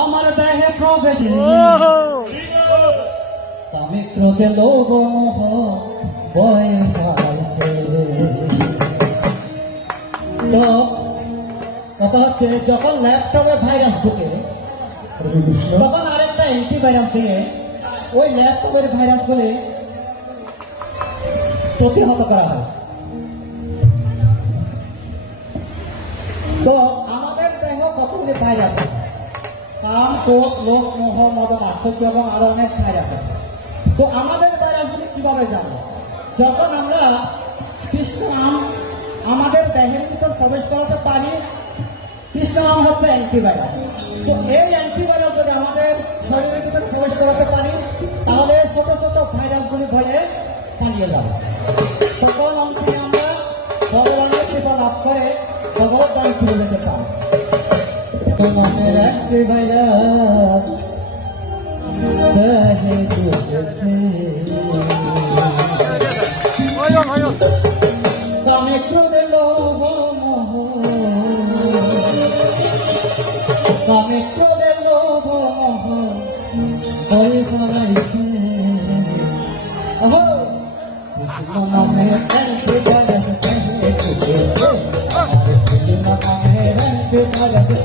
আমার দেহে প্রবেশ তবে ক্রোধে লোভ মোহ বয়ে তো, কথা হচ্ছে, যখন ল্যাপটপে ভাইরাস ঢুকে, তখন আরেকটা অ্যান্টিভাইরাস দিয়ে ওই ল্যাপটপের ভাইরাস গুলি প্রতিহত করা হয়। তো, আমাদের দেহ কতগুলি ভাইরাস কাম কোপ লোক মোহ মদ মাৎসর্য এবং আরও অনেক ভাইরাস আছে তো আমাদের ভাইরাসগুলি কীভাবে জানব? যখন আমরা কৃষ্ণ আম আমাদের দেহের ভিতর প্রবেশ করাতে পারি, কৃষ্ণ আম হচ্ছে অ্যান্টিভাইরাস তো এই অ্যান্টিভাইরাস যদি আমাদের শরীরের ভিতরে প্রবেশ করাতে পারি, তাহলে ছোট ছোট ভাইরাসগুলি ভয়ে পালিয়ে যাবে। সকল অংশে আমরা ভগবানের কৃপা লাভ করে ভগবত দান ফিরে যেতে পারি। একটি ভাইরাস দেহে ঢুকেছে কামে ক্রোধে লোভ মোহ কামে ক্রোধে লোভ মোহ বই ফলাইছে ওহো কৃষ্ণ নামে এন্টে ভাইরাস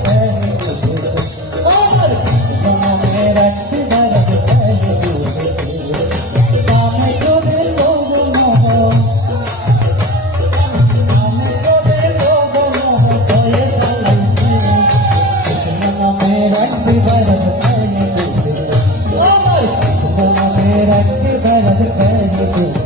দেহে حد بلد خالقه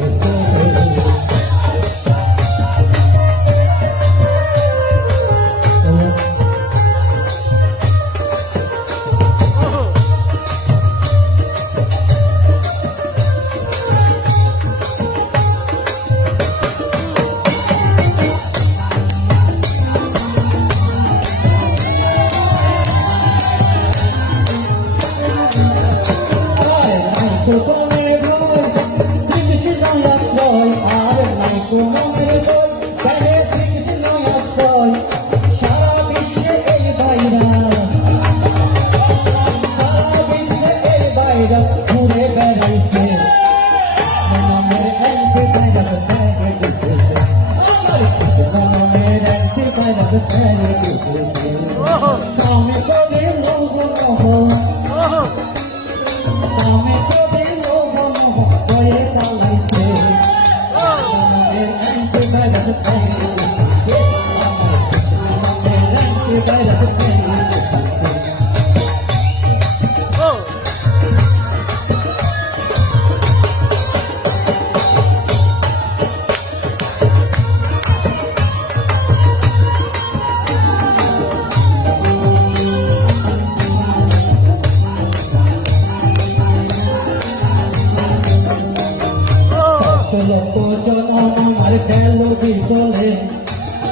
লক্ষ জনম আমার গেল বিকলে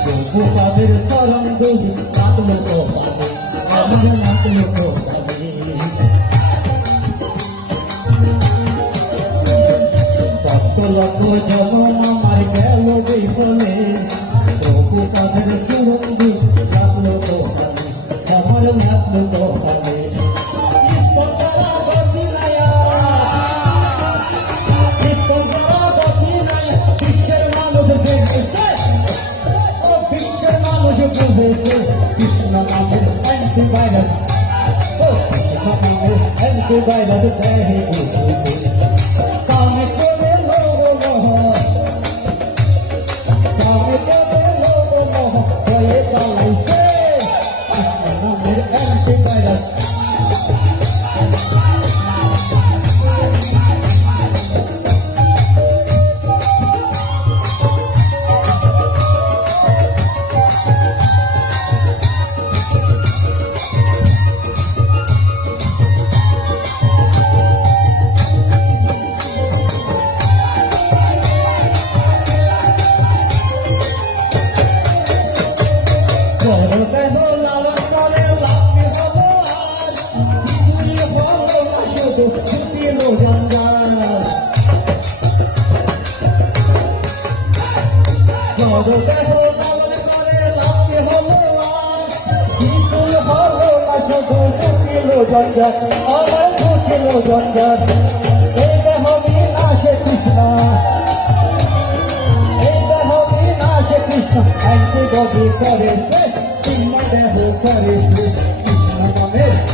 প্রভু পাবের শরণ দেবী নাচলো তো পাবে আমার নাচলো তো পাবে কত লক্ষ জনম আমার গেল বিকলে প্রভু পাবের শরণ দেবী নাচলো তো পাবে আমার নাচলো তো পাবে মানুষ ভেবেছে কৃষ্ণ নামের অ্যান্টিভাইরাস ও কৃষ্ণ নামের অ্যান্টিভাইরাস দেহে ঢুকেছে কামে করে লোভ মোহ কামে করে লোভ মোহ হয়ে পালাইছে কৃষ্ণ নামের অ্যান্টিভাইরাস করবে জঞ্জট আমার ঘুরছিল জঞ্জট এই দেহ বিনাশে কৃষ্ণ এই দেহ বিনাশে কৃষ্ণ অ্যান্টিবডি করেছে চিহ্ন দেহ করেছে কৃষ্ণ নামের